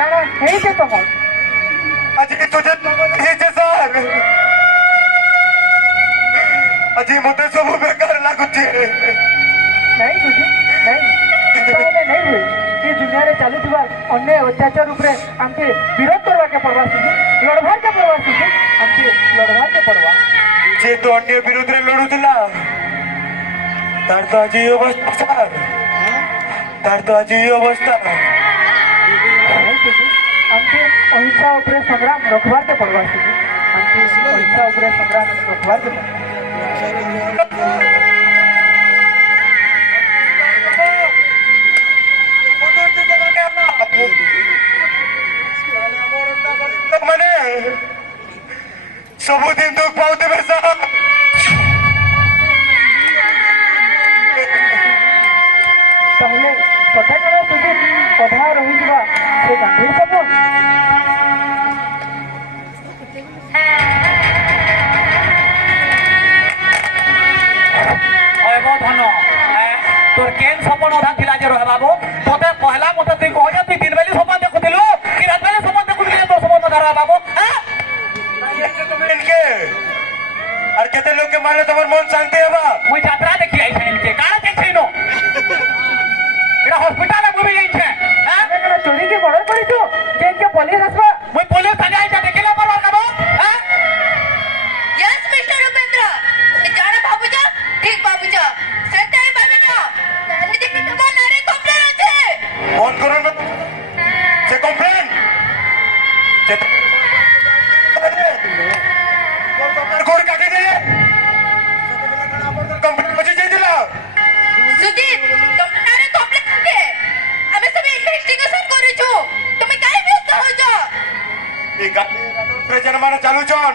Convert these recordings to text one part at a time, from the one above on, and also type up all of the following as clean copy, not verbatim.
କାଣା ହେଇଛେ ତମର? ଆଜି ତୁझे ହେଇଛେ ସାର୍, ଆଜି ମତେ ସବୁ ବେକାର ଲାଗୁଛି। ନାଇଁ ସୁଜି ନାଇଁ, ତାହେଲେ ନାଇଁ ହୁଏ। ଏ ଦୁନିଆରେ ଚାଲୁଥିବା ଅନ୍ୟ ଅତ୍ୟାଚାର ଉପରେ ଆମକେ ବିରୋଧ करवाके पड़वा सुजी, लड़वाके पड़वा सुजी, हमके लड़वाके पड़वा। जे तो अन्य विरोध रे लड़ुला तार तो आज ये अवस्था सार, तार तो आज ये अवस्था। नहीं सुजी, हमके अहिंसा उपरे संग्राम रखवाके पड़वा सुजी, हमके अहिंसा उपरे संग्राम रखवाके पड़वा। मैंने सबुदिन दुख पाते साहब, ताहले कथा करा सुजी कथा रहिबा से गांधी सब धन तोर केन सपन अधा थिला जे रहे बाबू तोते पहला मते तू कह जे तू दिन बेली सपन देखुतिलु कि रात बेली सपन देखुतिलु तोर सपन धरा बाबू इनके और केते लोग के मारले तमर मन शांति हेबा। मुई यात्रा देखि आई छै इनके काना देख छैनो एटा हॉस्पिटल में घुमी गई छै। हां कना चोरी के बड़र पड़ी तो केन के पुलिस आसबा मुई पुलिस थाने आई छै देखिला पर बाबू। हां यस मिस्टर उपेंद्र, जाना बाबूजा ठीक बाबूजा सेट टाइम बाबूजा पहले देखि तो नारे कंप्लेन আছে फोन करो से कंप्लेन से गोड़ काटे दे कंप्लेन बजे जाई दिला सुजीत तुम नारे कंप्लेन के हमें सब इन्वेस्टिगेशन करू छु, तुम काहे व्यस्त हो जा? ई गाड़ी प्रेजन माने चालू छन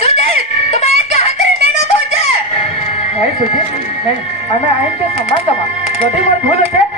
सुजीत तुम एक हाथ रे नहीं ना पहुंचे। नहीं सुजी नहीं, हमें आइन के सम्मान दमा, जदि मोर भूल होचे